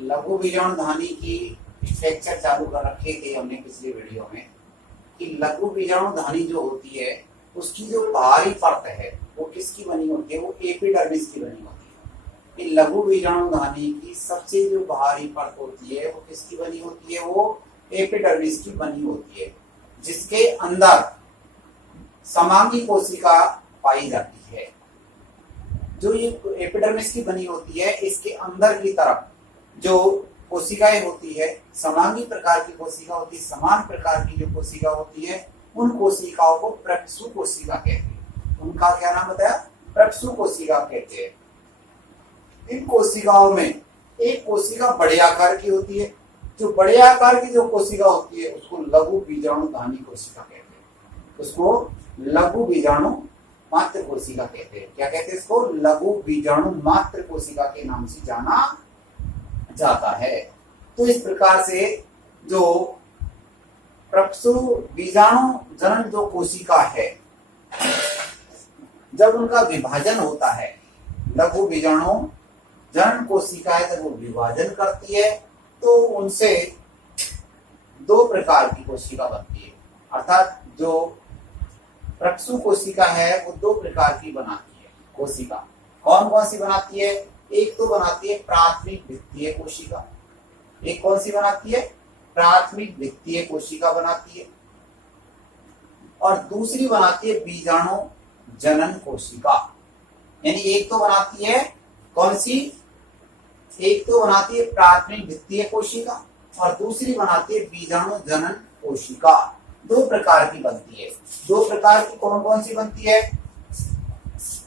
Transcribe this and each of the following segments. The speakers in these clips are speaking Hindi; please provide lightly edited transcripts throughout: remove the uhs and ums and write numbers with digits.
लघु बीजाणुधानी की स्ट्रक्चर चालू कर रखे थे हमने पिछले वीडियो में कि लघु बीजाणुधानी जो होती है उसकी जो बाहरी परत है वो किसकी बनी होती है, वो एपिडर्मिस की बनी होती है। कि लघु बीजाणुधानी की सबसे जो बाहरी परत होती है वो किसकी बनी होती है, वो एपिडर्मिस की बनी होती है, जिसके अंदर समांगी कोशिका पाई जाती है। जो ये एपिडर्मिस की बनी होती है इसके अंदर की तरफ जो कोशिकाएं होती है, समांगी प्रकार की कोशिका होती है, समान प्रकार की जो कोशिका होती है, उन कोशिकाओं को प्रक्षु कोशिका कहते हैं। उनका क्या नाम बताया, प्रक्षु कोशिका कहते हैं। इन कोशिकाओं में एक कोशिका बड़े आकार की होती है। जो बड़े आकार की जो कोशिका होती है उसको लघु बीजाणुधानी कोशिका कहते हैं। उसको लघु बीजाणु मात्र कोशिका कहते हैं। क्या कहते हैं इसको, लघु बीजाणु मात्र कोशिका के नाम से जाना जाता है। तो इस प्रकार से जो प्रक्षु बीजाणु जनन जो कोशिका है, जब उनका विभाजन होता है, लघु बीजाणु जनन कोशिकाएं जब वो विभाजन करती है तो उनसे दो प्रकार की कोशिका बनती है। अर्थात जो प्रक्षु कोशिका है वो दो प्रकार की बनाती है कोशिका। कौन कौन सी बनाती है, एक तो बनाती है प्राथमिक द्वितीय कोशिका। एक कौन सी बनाती है, प्राथमिक द्वितीय कोशिका बनाती है। और दूसरी बनाती है बीजाणु जनन कोशिका। यानी एक तो बनाती है कौन सी, एक तो बनाती है प्राथमिक द्वितीय कोशिका और दूसरी बनाती है बीजाणु जनन कोशिका। दो प्रकार की बनती है। दो प्रकार की कौन कौन सी बनती है,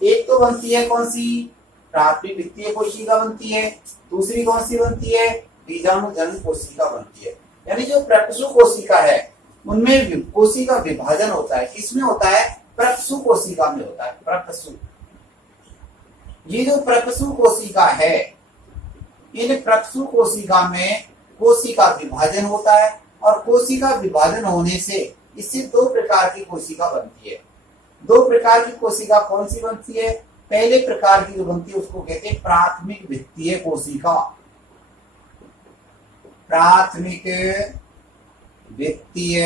एक तो बनती है कौन सी, प्राथमिक द्वितीय कोशिका बनती है। दूसरी कौन सी बनती है, बीजाणु जनन कोशिका बनती है। यानी जो प्रक्षु कोशिका है उनमें कोशिका विभाजन होता है। किसमें होता है, प्रक्षु कोशिका में होता है। प्रक्षु, ये जो प्रक्षु कोशिका है, इन प्रक्षु कोशिका में कोशिका विभाजन होता है और कोशिका विभाजन होने से इससे दो प्रकार की कोशिका बनती है। दो प्रकार की कोशिका कौन सी बनती है, पहले प्रकार की जो बनती है उसको कहते हैं प्राथमिक द्वितीय कोशिका। प्राथमिक द्वितीय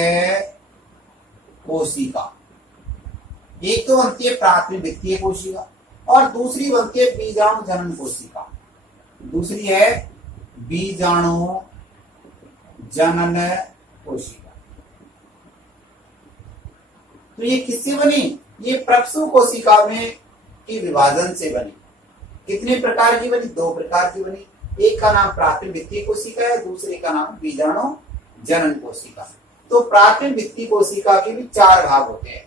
कोशिका एक तो बनती है प्राथमिक द्वितीय कोशिका और दूसरी बनती है बीजाणु जनन कोशिका। दूसरी है बीजाणु जनन कोशिका। तो ये किससे बनी, ये प्रक्षु कोशिका में की विभाजन से बनी। कितने प्रकार की बनी, दो प्रकार की बनी। एक का नाम प्राथमिक द्वितीय कोशिका है, दूसरे का नाम बीजाणु जनन कोशिका। तो प्राथमिक द्वितीय कोशिका के भी चार भाग होते हैं।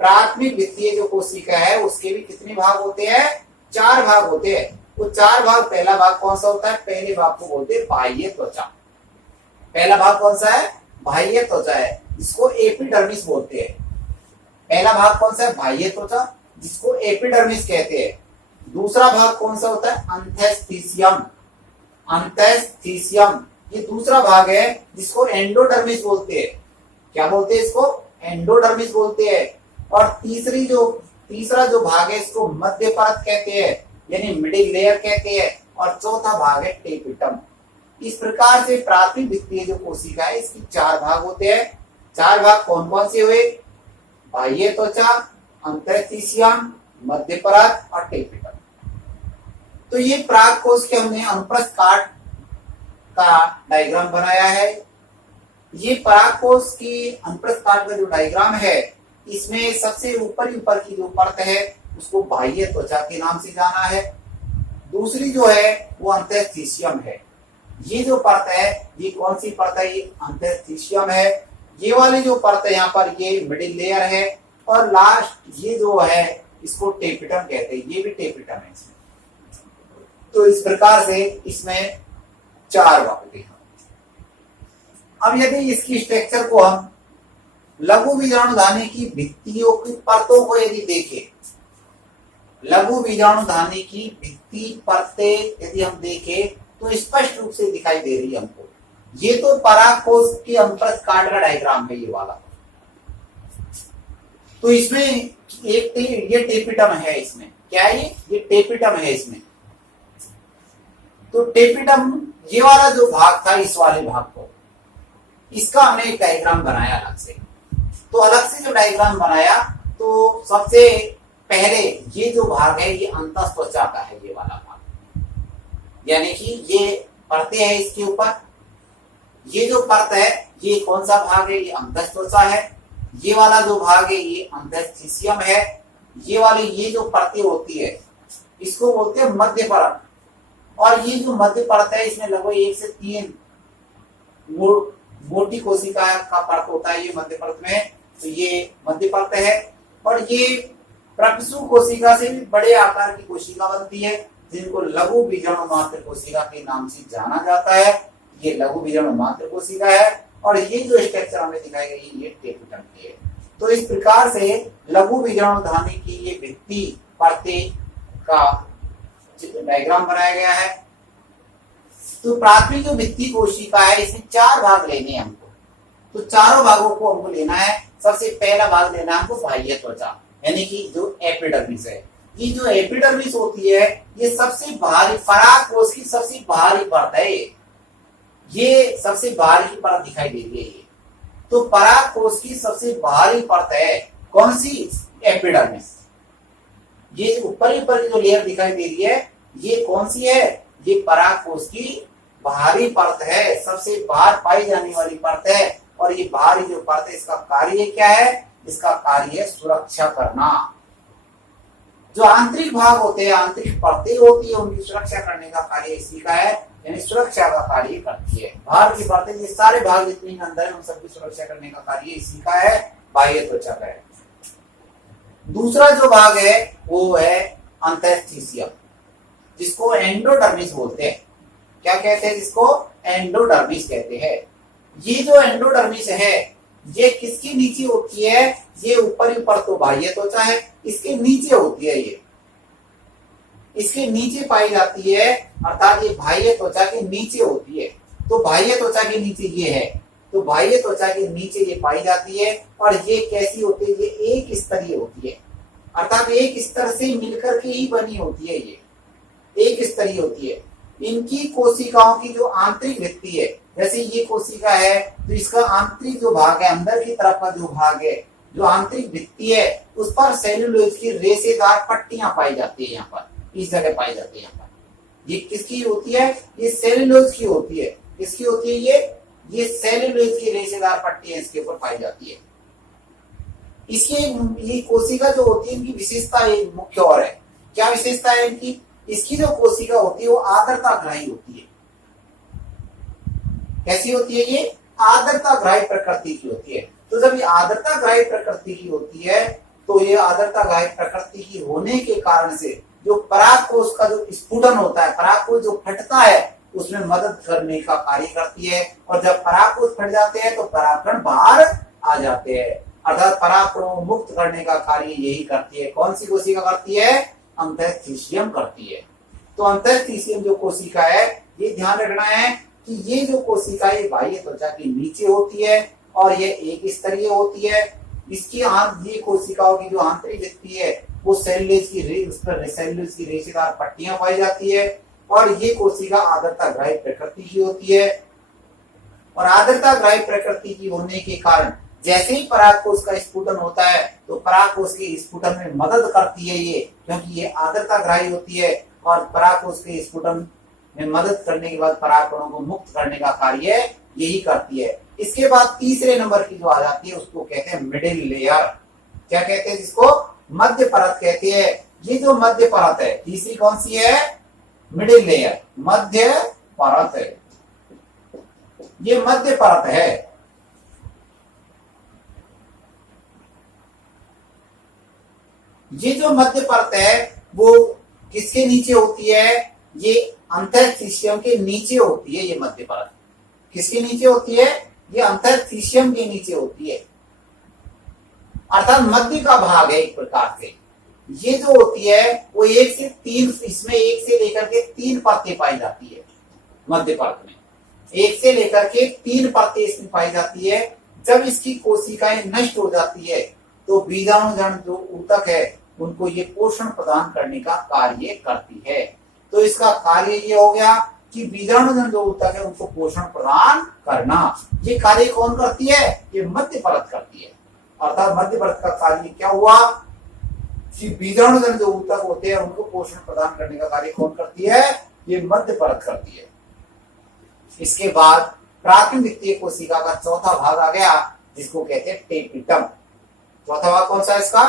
प्राथमिक द्वितीय जो कोशिका है उसके भी कितने भाग होते हैं, चार भाग होते हैं। वो चार भाग, पहला भाग कौन सा होता है, पहले भाग को बोलते हैं बाह्य त्वचा। पहला भाग कौन सा है, बाह्य त्वचा है, जिसको एपिडर्मिस बोलते हैं। पहला भाग कौन सा है, बाह्य त्वचा, जिसको एपिडर्मिस कहते हैं। दूसरा भाग कौन सा होता है, अंथेस्थीसियम। अंथेस्थीसियम ये दूसरा भाग है जिसको एंडोडर्मिस बोलते हैं। क्या बोलते हैं इसको, एंडोडर्मिस बोलते हैं। और तीसरा जो भाग है इसको मध्य परत कहते हैं, यानी मिडिल लेयर कहते हैं। और चौथा भाग है टेपिटम। इस प्रकार से प्राथमिक द्वितीय जो कोशिका है इसकी चार भाग होते हैं। चार भाग कौन कौन से हुए, बाह्य त्वचा, अंतःस्थीसियम, मध्य परत और टेपिटम। तो ये प्राग कोश के हमने अनुप्रस्थ काट का डायग्राम बनाया है। ये पराग कोश की अनुप्रस्थ काट का जो डायग्राम है इसमें सबसे ऊपर की जो परत है उसको बाह्य त्वचा के नाम से जाना है। दूसरी जो है वो अंतःस्थीसियम है। ये जो परत है ये कौन सी परत है, ये अंतःस्थीसियम है। ये वाली जो परत है यहाँ पर ये मिडिल लेयर है। और लास्ट ये जो है इसको टेपिटम कहते हैं, ये भी टेपिटम है इसमें। तो इस प्रकार से इसमें चार भाग हैं। अब यदि इसकी स्ट्रक्चर को हम लघु बीजाणुधानी की भित्तियों की परतों को यदि देखें, लघु बीजाणुधानी की भित्ति परतें यदि हम देखें तो स्पष्ट रूप से दिखाई दे रही है हमको। ये तो पराग कोश के अनुप्रस्थ काट का डायग्राम है ये वाला। तो इसमें एक ये टेपिटम है, इसमें क्या है, ये टेपिटम है। इसमें तो टेपिडम ये वाला जो भाग था, इस वाले भाग को, इसका हमने एक डायग्राम बनाया अलग से। तो अलग से जो डायग्राम बनाया, तो सबसे पहले ये जो भाग है ये अंतःत्वचा का है, ये वाला भाग, यानी कि ये परतें हैं इसके ऊपर। ये जो परत है ये कौन सा भाग है, ये अंतःत्वचा है। ये वाला जो भाग है ये अंतःस्थिशियम है। ये वाली ये जो परतें होती है इसको बोलते हैं मध्य परत। और ये जो मध्य परत है इसमें लगभग 1 से 3 मोटी कोशिका का परत होता है ये मध्य परत में, तो ये मध्य परत है। और ये प्रकसु कोशिका से भी बड़े आकार की कोशिका बनती है, जिनको लघु बीजाणु मात्र कोशिका के नाम से जाना जाता है। ये लघु बीजाणु मात्र कोशिका है। और ये जो स्ट्रक्चर हमें दिखाई गई ये टेपिडम की है। तो इस प्रकार से लघु बीजाणु धानी की ये भित्ति परतें का डायग्राम बनाया गया है। तो प्राथमिक जो भित्ति कोशिका है इसमें 4 भाग लेने हैं हमको। तो चारों भागों को हमको लेना है। सबसे पहला भाग लेना है हमको बाह्य त्वचा, यानी कि जो एपिडर्मिस है। ये जो एपिडर्मिस होती है ये सबसे बाहरी परागकोश की सबसे बाहरी परत है। ये सबसे बाहरी परत दिखाई दे रही है ये। तो परागकोश की सबसे बाहरी परत है कौन सी, एपिडर्मिस। ये ऊपरी पर जो लेयर दिखाई दे रही है ये कौन सी है, ये परागकोश की बाहरी परत है, सबसे बाहर पाई जाने वाली परत है। और ये बाहरी जो परत है इसका कार्य क्या है, इसका कार्य है सुरक्षा करना। जो आंतरिक भाग होते हैं, आंतरिक परतें होती है, उनकी सुरक्षा करने का कार्य इसी का है, यानी सुरक्षा का कार्य करती है। बाहर की परतें, ये सारे भाग जितने अंदर है उन सबकी सुरक्षा करने का कार्य इसी का है, बाह्य त्वचा का है। दूसरा जो भाग है वो है अंतःस्थिशियम, जिसको एंडोडर्मिस बोलते हैं। क्या कहते हैं, जिसको एंडोडर्मिस कहते हैं। ये जो एंडोडर्मिस है ये किसके नीचे होती है, ये ऊपरी पर तो बाह्य त्वचा है, इसके नीचे होती है, ये इसके नीचे पाई जाती है, अर्थात ये बाह्य त्वचा के नीचे होती है। तो बाह्य त्वचा के नीचे ये है, तो बाह्य त्वचा के नीचे ये पाई जाती है। और ये कैसी होती है, ये एक स्तरीय होती है, अर्थात एक स्तर से मिलकर के ही बनी होती है, ये एक स्तरीय होती है। इनकी कोशिकाओं की जो आंतरिक भित्ति है, जैसे ये कोशिका है तो इसका आंतरिक जो भाग है, अंदर की तरफ का जो भाग है, जो आंतरिक भित्ति है, उस पर सेल्यूलोज की रेशेदार पट्टियां पाई जाती है। यहाँ पर इस जगह पाई जाती है। यहाँ पर ये किसकी होती है, ये सेल्यूलोज की होती है। किसकी होती है ये सेल्यूलोज की रेशेदार पट्टियां इसके ऊपर पाई जाती है। इसकी ये कोशिका जो होती है इनकी विशेषता एक मुख्य और है। क्या विशेषता है इनकी, इसकी जो कोशिका होती है वो आर्द्रताग्राही होती है। कैसी होती है, ये आर्द्रताग्राही प्रकृति की होती है। तो जब ये आर्द्रताग्राही प्रकृति की होती है तो ये आर्द्रताग्राही प्रकृति की होने के कारण से जो परागकोश का जो स्फुटन होता है, परागकोश जो फटता है उसमें मदद करने का कार्य करती है। और जब परागकोश फट जाते हैं तो परागकण बाहर आ जाते हैं, अर्थात परागकणों को मुक्त करने का कार्य यही करती है। कौन सी कोशिका करती है, अंतःस्थिशियम करती है। तो अंतःस्थिशियम जो कोशिका है ये ध्यान रखना है कि ये जो कोशिका है बाह्य त्वचा के नीचे होती है और ये एक स्तरीय होती है। इसकी ये कोशिकाओं की जो आंतरिक भित्ति है वो सेल्यूलोज की रेशेदार पट्टियां पाई जाती है। और ये कोशिका आर्द्रताग्राही प्रकृति की होती है। और आर्द्रताग्राही प्रकृति की होने के कारण जैसे ही परागकोश का स्फुटन होता है तो परागकोश के स्फुटन में मदद करती है ये, क्योंकि ये आर्द्रताग्राही होती है। और परागकोश के स्फुटन में मदद करने के बाद परागकणों को मुक्त करने का कार्य यही करती है। इसके बाद तीसरे नंबर की जो आ जाती है उसको कहते हैं मिडिल लेयर। क्या कहते हैं, जिसको मध्य परत कहते हैं। ये जो मध्य परत है, तीसरी कौन सी है, मिडिल लेयर, मध्य परत है। ये मध्य परत है। ये जो मध्य परत है वो किसके नीचे होती है, ये अंतःस्थिशियम के नीचे होती है। ये मध्य परत किसके नीचे होती है, ये अंतःस्थिशियम के नीचे होती है, अर्थात मध्य का भाग है एक प्रकार से। ये जो होती है वो 1 से 3, इसमें 1 से लेकर के 3 परतें पाई जाती है। मध्य परत में 1 से लेकर के 3 परतें इसमें पाई जाती है। जब इसकी कोशिकाएं नष्ट हो जाती है तो बीजाणुजन जो ऊतक है उनको ये पोषण प्रदान करने का कार्य करती है। तो इसका कार्य ये हो गया कि बीजाणुजन जो ऊतक है उनको पोषण प्रदान करना। ये कार्य कौन करती है? ये मध्य परत करती है। अर्थात मध्य परत का कार्य क्या हुआ कि बीजाणुजन जो ऊतक होते हैं उनको पोषण प्रदान करने का कार्य कौन करती है? ये मध्य परत करती है। इसके बाद प्राथमिक द्वितीय कोशिका का चौथा भाग आ गया, जिसको कहते हैं टेपिटम। चौथा भाग कौन सा है इसका?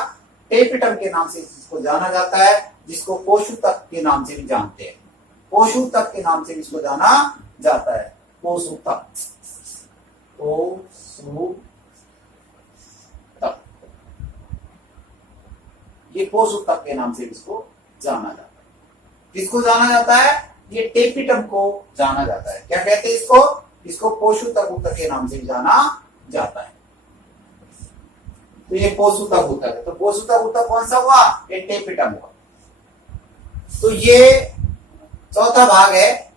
टेपिटम के नाम से इसको जाना जाता है, जिसको पोषूतक के नाम से भी जानते हैं। पोषूतक के नाम से इसको जाना जाता है, पोषूतक। पोषूतक, ये पोषूतक के नाम से इसको जाना जाता है। किसको जाना जाता है? ये टेपिटम को जाना जाता है। क्या कहते हैं इसको? इसको पोषूतक ऊतक के नाम से भी जाना जाता है। तो ये पोषूतक ऊतक है। तो पोषूतक ऊतक कौन सा हुआ? ये टेपिटम हुआ। तो ये चौथा भाग है।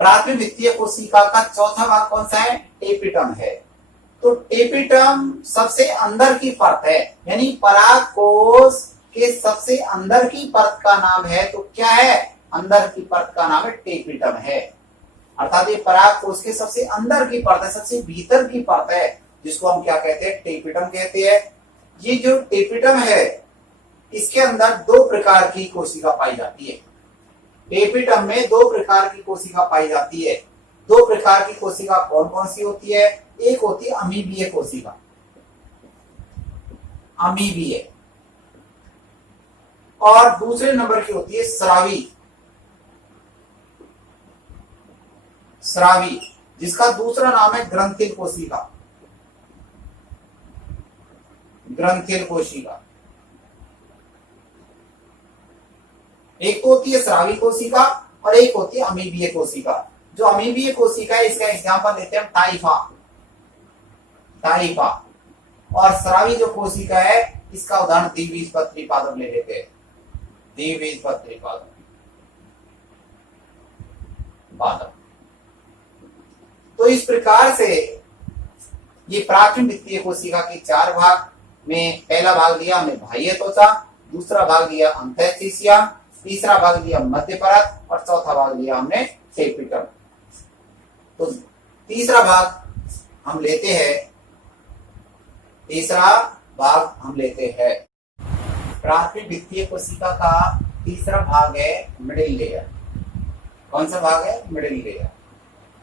प्राथमिक द्वितीय कोशिका का चौथा भाग कौन सा है? टेपिटम है। तो टेपिटम सबसे अंदर की परत है, यानी परागकोश के सबसे अंदर की परत का नाम है। तो क्या है? अंदर की परत का नाम है टेपिटम है। अर्थात ये परागकोश के सबसे अंदर की परत है, सबसे भीतर की परत है, जिसको हम क्या कहते हैं? टेपिटम कहते हैं। ये जो टेपिटम है, इसके अंदर दो प्रकार की कोशिका पाई जाती है। टेपिटम में दो प्रकार की कोशिका पाई जाती है। दो प्रकार की कोशिका कौन कौन सी होती है? एक होती है अमीबीय कोशिका, अमीबीय, और दूसरे नंबर की होती है स्रावी, स्रावी, जिसका दूसरा नाम है ग्रंथिल कोशिका, ग्रंथिल कोशिका। एक तो होती है स्रावी कोशिका और एक होती है अमीबीय कोशिका। जो अमीबीय कोशिका है, इसका एग्जांपल देते हैं टाइफा, टाइफा। और स्रावी जो कोशिका है, इसका उदाहरण द्विबीजपत्री पादप ले लेते हैं, द्विबीजपत्री पादप, पादप। तो इस प्रकार से ये प्राथमिक द्वितीय कोशिका के चार भाग में पहला भाग लिया हमने बाह्य त्वचा, दूसरा भाग लिया अंतःशिशिया, तीसरा भाग लिया मध्य परत और चौथा भाग लिया हमने टेपिटम। तो तीसरा भाग हम लेते हैं, तीसरा भाग हम लेते हैं प्राथमिक द्वितीय कोशिका का तीसरा भाग है मिडिल लेयर। कौन सा भाग है? Middle layer.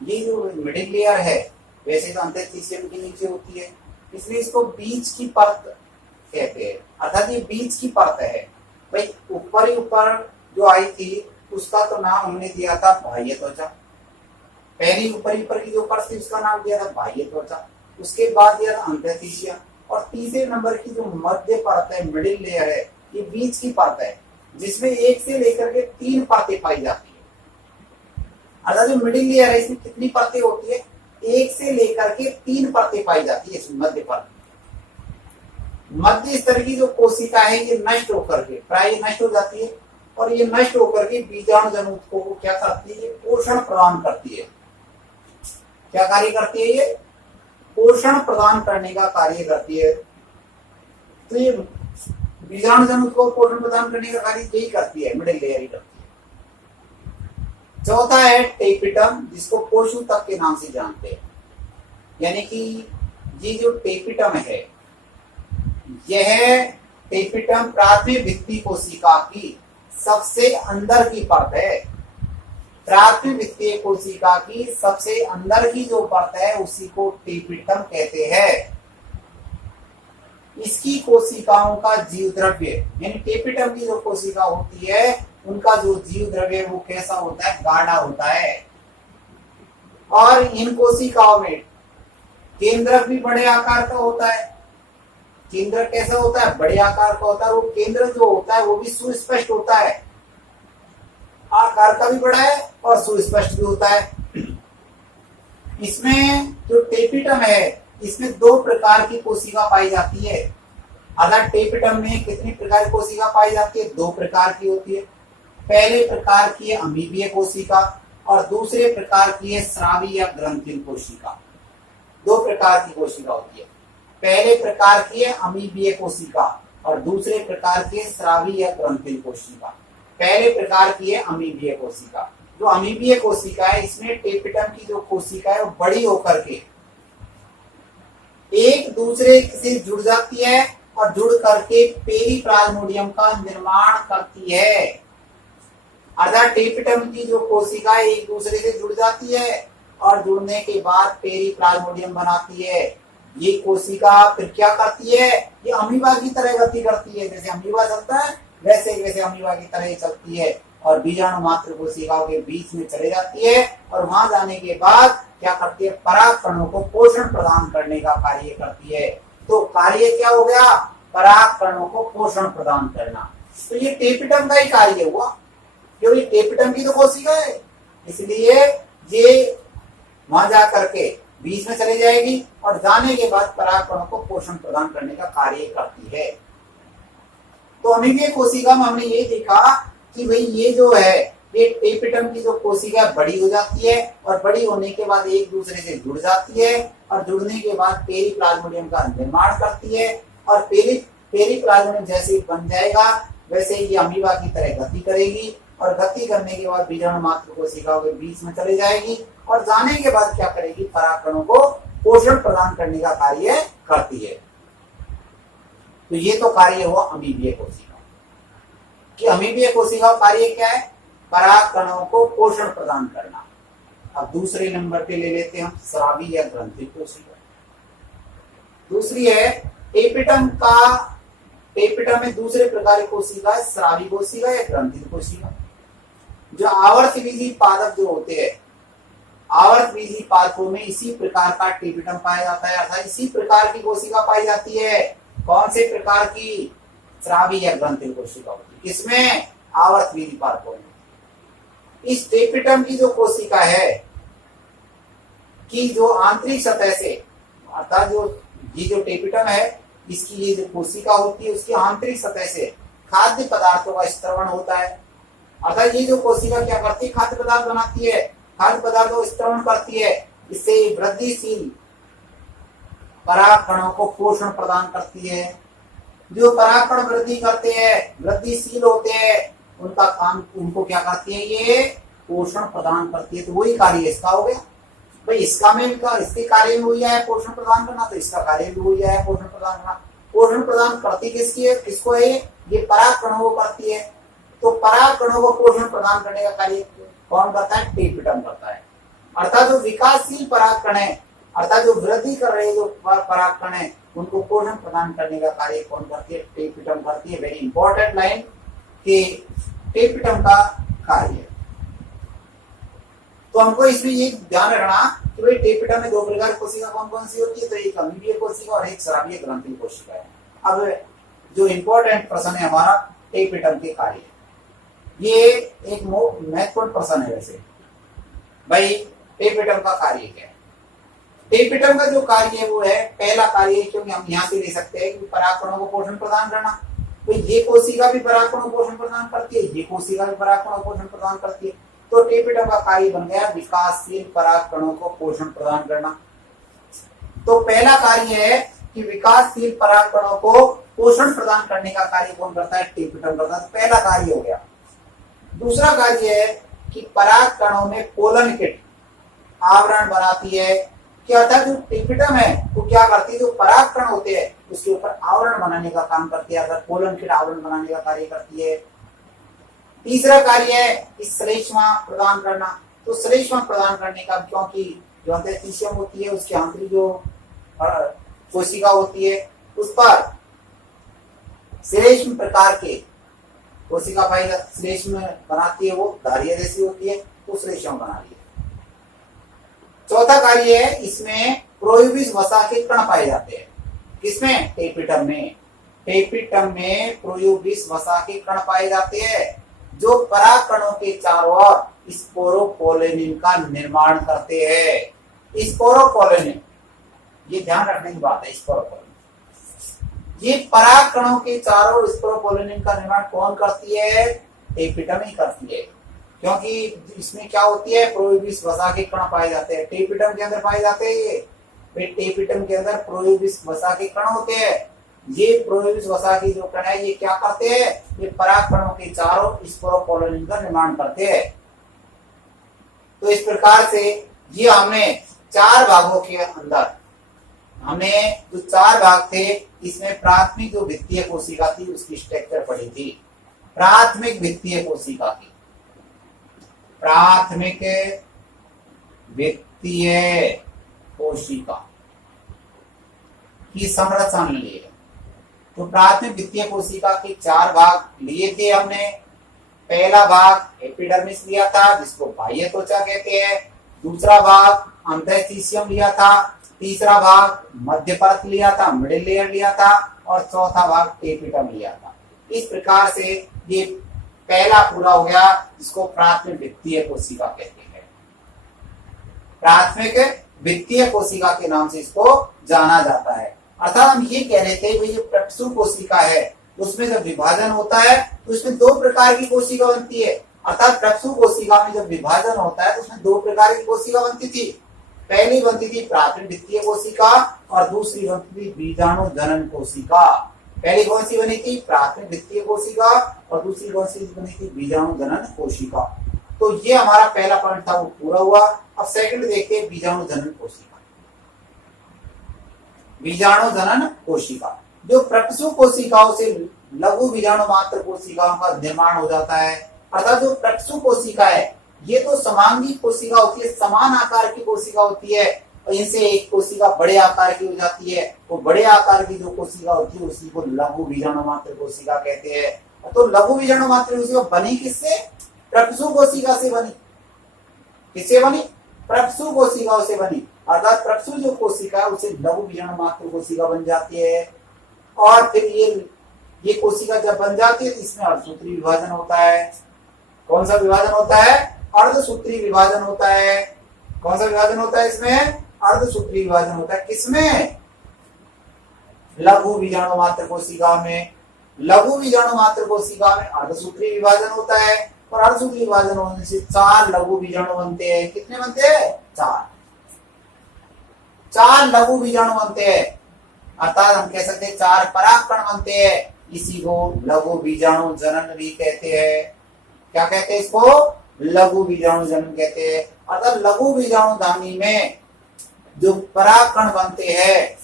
ये जो मिडिल लेयर है, वैसे तो अंतःशिशियम के नीचे होती है, इसलिए इसको बीच की परत कहते हैं। अर्थात ये बीच की परत है। भाई ऊपर ही ऊपर जो आई थी उसका तो नाम हमने दिया था बाह्य त्वचा। पहली ऊपर की जो परत थी उसका नाम दिया था बाह्य त्वचा, उसके बाद दिया था अंतःशिशिया, और तीसरे नंबर की जो मध्य परत है, मिडिल लेयर है, ये बीच की परत है, जिसमें एक से लेकर के 3 परतें पाई जाती है। अर्थात जो मिडिल लेयर है, इसमें कितनी परतें होती है? 1 से लेकर के 3 परतें पाई जाती है इसमें मध्य परत। मध्य स्तर की जो कोशिका है, ये नष्ट होकर के प्राय नष्ट हो जाती है, और ये नष्ट होकर के बीजाणुजन ऊतकों को क्या करती है? ये पोषण प्रदान करती है। क्या कार्य करती है? ये पोषण प्रदान करने का कार्य करती है। तो ये बीजाणुजन ऊतकों को पोषण प्रदान करने का कार्य यही करती है, मिडिल लेयर ही करती है। चौथा है टेपिटम, जिसको पोषूतक के नाम से जानते हैं। यानी कि ये जो टेपिटम है, यह टेपिटम प्राथमिक द्वितीय कोशिका की सबसे अंदर की परत है। प्राथमिक द्वितीय कोशिका की सबसे अंदर की जो परत है, उसी को टेपिटम कहते हैं। इसकी कोशिकाओं का जीव द्रव्य, यानी टेपिटम की जो कोशिका होती है, उनका जो जीव द्रव्य वो कैसा होता है? गाढ़ा होता है। और इन कोशिकाओं में केंद्रक भी बड़े आकार का होता है। केंद्र कैसा होता है? बड़े आकार का होता है। वो केंद्र जो होता है वो भी सुस्पष्ट होता है, आकार का भी बड़ा है और सुस्पष्ट भी होता है। इसमें जो टेपिटम है, इसमें 2 प्रकार की कोशिका पाई जाती है। अर्थात टेपिटम में कितनी प्रकार की कोशिका पाई जाती है? 2 प्रकार की होती है। पहले प्रकार की है अमीबीय कोशिका और दूसरे प्रकार की है स्रावी या ग्रंथिल कोशिका। 2 प्रकार की कोशिका होती है। पहले प्रकार की है अमीबीय कोशिका और दूसरे प्रकार की है स्रावी या ग्रंथिल कोशिका। पहले प्रकार की है अमीबीय कोशिका। जो अमीबीय कोशिका है इसमें टेपिटम की जो कोशिका है वो बड़ी होकर के एक दूसरे से जुड़ जाती है और जुड़ करके पेरिप्लाज्मोडियम का निर्माण करती है। अर्थात टेपिटम की जो कोशिका एक दूसरे से जुड़ जाती है और जुड़ने के बाद पेरिप्लाज्मोडियम बनाती है। ये कोशिका फिर क्या करती है, ये अमीबा की तरह गति करती है। जैसे अमीबा चलता है वैसे वैसे अमीबा की तरह चलती है और बीजाणु मात्र कोशिकाओं के बीच में चले जाती है और वहां जाने के बाद क्या करती है, पराग कणों को पोषण प्रदान करने का कार्य करती है। तो कार्य क्या हो गया, पराग कणों को पोषण प्रदान करना। तो ये टेपिटम का ही कार्य हुआ, क्योंकि टेपिटम की तो कोशिका है, इसलिए ये वहां जा करके बीच में चली जाएगी और जाने के बाद पराग कणों को पोषण प्रदान करने का कार्य करती है। तो अमीबीय कोशिका में हमने ये देखा कि भाई ये जो है ये टेपिटम की जो कोशिका बड़ी हो जाती है और बड़ी होने के बाद एक दूसरे से जुड़ जाती है और जुड़ने के बाद पेरिप्लाज्मोडियम का निर्माण करती है और पेरिप्लाज्मोडियम जैसे बन जाएगा वैसे ये अमीबा की तरह गति करेगी और गति करने के बाद बीजाणु मात्र कोशिकाओं के बीच में चले जाएगी और जाने के बाद क्या करेगी, पराग कणों को पोषण प्रदान करने का कार्य करती है। तो ये तो कार्य हुआ अमीबीय कोशिका कि अमीबीय कोशिका कार्य क्या है, पराग कणों को पोषण प्रदान करना। अब दूसरे नंबर पे ले लेते हैं हम स्रावी या ग्रंथिल कोशिका। दूसरी है टेपिटम में दूसरे प्रकार की कोशिका है स्रावी कोशिका या ग्रंथिल कोशिका। जो आवर्तबीजी पादप जो होते हैं, आवर्तबीजी पादपों में इसी प्रकार का टेपिटम पाया जाता है, अर्थात इसी प्रकार की कोशिका पाई जाती है। कौन से प्रकार की, स्रावी या ग्रंथिल कोशिका होती है, किसमें, आवर्तबीजी पादपों में। इस टेपिटम की जो कोशिका है कि जो आंतरिक सतह से, अर्थात जो टेपिटम है इसकी ये जो कोशिका होती है उसकी आंतरिक सतह से खाद्य पदार्थों का स्त्रवण होता है। अर्थात ये जो कोशिका क्या करती है, खाद्य पदार्थ बनाती है, खाद्य पदार्थों को स्त्रवण करती है, इससे वृद्धिशील पराग कणों को पोषण प्रदान करती है। जो पराग कण वृद्धि करते हैं, वृद्धिशील होते हैं, उनका काम, उनको क्या करती है, ये पोषण प्रदान करती है। तो वही कार्य इसका हो गया भाई, इसके कार्य में वही है पोषण प्रदान करना, तो इसका कार्य भी वही है पोषण प्रदान करना। पोषण प्रदान करती किसकी है, किसको है, ये पराग कणों को करती है। तो पराग कणों को पोषण प्रदान करने का कार्य कौन करता है, टेपिटम करता है। अर्थात जो विकासशील पराग कण है, अर्थात जो वृद्धि कर रहे जो पराग कण है, उनको पोषण प्रदान करने का कार्य कौन करती है, टेपिटम करती है। वेरी इंपॉर्टेंट लाइन कि टेपिटम का कार्य। तो हमको इसमें ये ध्यान रखना कि भाई टेपिटम में दो प्रकार की कोशिका कौन कौन सी होती है, तो एक अमीबीय कोशिका और एक स्रावीय ग्रंथिल कोशिका है। अब जो इंपॉर्टेंट प्रश्न है हमारा टेपिटम के कार्य, ये एक महत्वपूर्ण प्रश्न है। वैसे भाई टेपिटम का कार्य क्या है, टेपिटम का जो कार्य है वो है, पहला कार्य, क्योंकि हम यहाँ से ले सकते हैं कि पराग कणों को पोषण प्रदान करना। तो ये कोशिका भी पराग कणों को पोषण प्रदान करती है, ये कोशिका भी पराग कणों को पोषण प्रदान करती है। तो टेपिटम का कार्य बन गया विकासशील पराग कणों को पोषण प्रदान करना। तो पहला कार्य है कि विकासशील पराग कणों को पोषण प्रदान करने का कार्य कौन करता है, टेपिटम करता है। तो पहला कार्य हो गया। दूसरा कार्य है कि पराग कणों में पोलन किट आवरण बनाती है। क्या होता है, जो टेपिटम है वो क्या करती है, जो पराग कण होते हैं उसके ऊपर आवरण बनाने का काम करती है, अगर पोलन किट आवरण बनाने का कार्य करती है। तीसरा कार्य है कि श्लेष्मा प्रदान करना। तो श्लेष्मा प्रदान करने का, क्योंकि जो अंतःशिशम होती है उसके आंतरिक जो कोशिका होती है उस पर श्लेष्म प्रकार के कोशिका पाई जाती, श्लेष्म बनाती है, वो धारिया जैसी होती है, तो श्लेष्मा बना रही है। चौथा कार्य है इसमें प्रोयूबिस वसा के कण पाए जाते हैं। किसमें, टेपिटम में। टेपिटम में प्रोयूबिस वसा के कण पाए जाते हैं जो पराग कणों के चारों ओर स्पोरोपोलेनिन का निर्माण करते हैं। स्पोरोपोलेनिन, ये ध्यान रखने की बात है, स्पोरोपोलेनिन ये पराग कणों के चारों ओर स्पोरोपोलेनिन का निर्माण कौन करती है, टेपिटम ही करती है। क्योंकि इसमें क्या होती है, प्रोयूबिस वसा के कण पाए जाते हैं, टेपिटम के अंदर पाए जाते हैं। ये टेपिटम के अंदर प्रोयूबिस वसा के कण होते हैं। ये प्रोयूबिस वसा की जो कण है ये क्या करते हैं, ये पराग कणों के चारों स्पोरोपोलेनिन का निर्माण करते हैं। तो इस प्रकार से ये हमने 4 भागों के अंदर हमने जो 4 भाग थे, इसमें प्राथमिक जो वित्तीय कोशिका थी उसकी स्ट्रक्चर पढ़ी थी। प्राथमिक वित्तीय कोशिका की, प्राथमिक वित्तीय कोशिका की संरचना लिए। तो प्राथमिक वित्तीय कोशिका के 4 भाग लिए थे हमने। पहला भाग एपिडर्मिस लिया था, जिसको बाह्य त्वचा कहते हैं। दूसरा भाग अंतःस्थिशियम लिया था। तीसरा भाग मध्य परत लिया था, मिडिल लेयर लिया था। और चौथा भाग एपिडर्म लिया था। इस प्रकार से ये पहला पूरा हो गया, जिसको प्राथमिक वित्तीय कोशिका कहते हैं। प्राथमिक वित्तीय कोशिका के नाम से इसको जाना जाता है। अर्थात हम ये कह रहे थे भाई जो प्रक्षु कोशिका है उसमें जब विभाजन होता है तो उसमें 2 प्रकार की कोशिका बनती है। अर्थात प्रक्षु कोशिका में जब विभाजन होता है तो उसमें 2 प्रकार की कोशिका बनती थी। पहली बनती थी प्राथमिक वित्तीय कोशिका और दूसरी बनती थी बीजाणु जनन कोशिका। पहली कौन सी बनी थी? प्राथमिक वित्तीय कोशिका। और दूसरी कौन सी बनी थी? बीजाणु जनन कोशिका। तो ये हमारा पहला पॉइंट था, वो पूरा हुआ। अब सेकंड देखते हैं बीजाणु जनन कोशिका। बीजाणु जनन कोशिका, जो प्रक्षु कोशिकाओं से लघु बीजाणु मात्र कोशिकाओं का निर्माण हो जाता है। अर्थात जो प्रक्षु कोशिका है ये तो समांगी कोशिका होती है, समान आकार की कोशिका होती है। और इनसे एक कोशिका बड़े आकार की हो जाती है। वो बड़े आकार की जो कोशिका होती है उसी को लघु बीजाणु मात्र कोशिका कहते हैं। तो लघु बीजाणु मात्र कोशिका बनी किससे? प्रक्षु कोशिका से बनी। किससे बनी? प्रक्षु कोशिकाओं से बनी। अर्थात प्रक्षु जो कोशिका है उसे लघु बीजाणु मात्र कोशिका बन जाती है। और फिर ये कोशिका जब बन जाती है तो इसमें अर्धसूत्री विभाजन होता है। कौन सा विभाजन होता है? अर्धसूत्री विभाजन होता है। कौन सा विभाजन होता है इसमें? अर्धसूत्री विभाजन होता है। किसमें? लघु बीजाणु मात्र कोशिका में। लघु बीजाणु मात्र कोशिका में अर्धसूत्री विभाजन होता है। और अर्धसूत्री विभाजन होने से 4 लघु बीजाणु बनते हैं। कितने बनते हैं? 4 लघु बीजाणु बनते हैं। अर्थात हम कह सकते हैं 4 परागकण बनते हैं। इसी को लघु बीजाणु जनन भी कहते हैं। क्या कहते हैं इसको? लघु बीजाणु जनन कहते हैं। अर्थात लघु बीजाणु धानी में जो परागकण बनते हैं,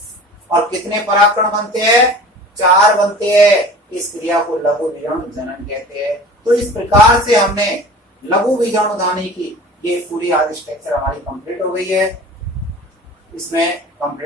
और कितने परागकण बनते हैं? 4 बनते हैं। इस क्रिया को लघु बीजाणु जनन कहते हैं। तो इस प्रकार से हमने लघु बीजाणु धानी की ये पूरी आदि स्ट्रक्चर हमारी कंप्लीट हो गई है। इसमें कंप्लीट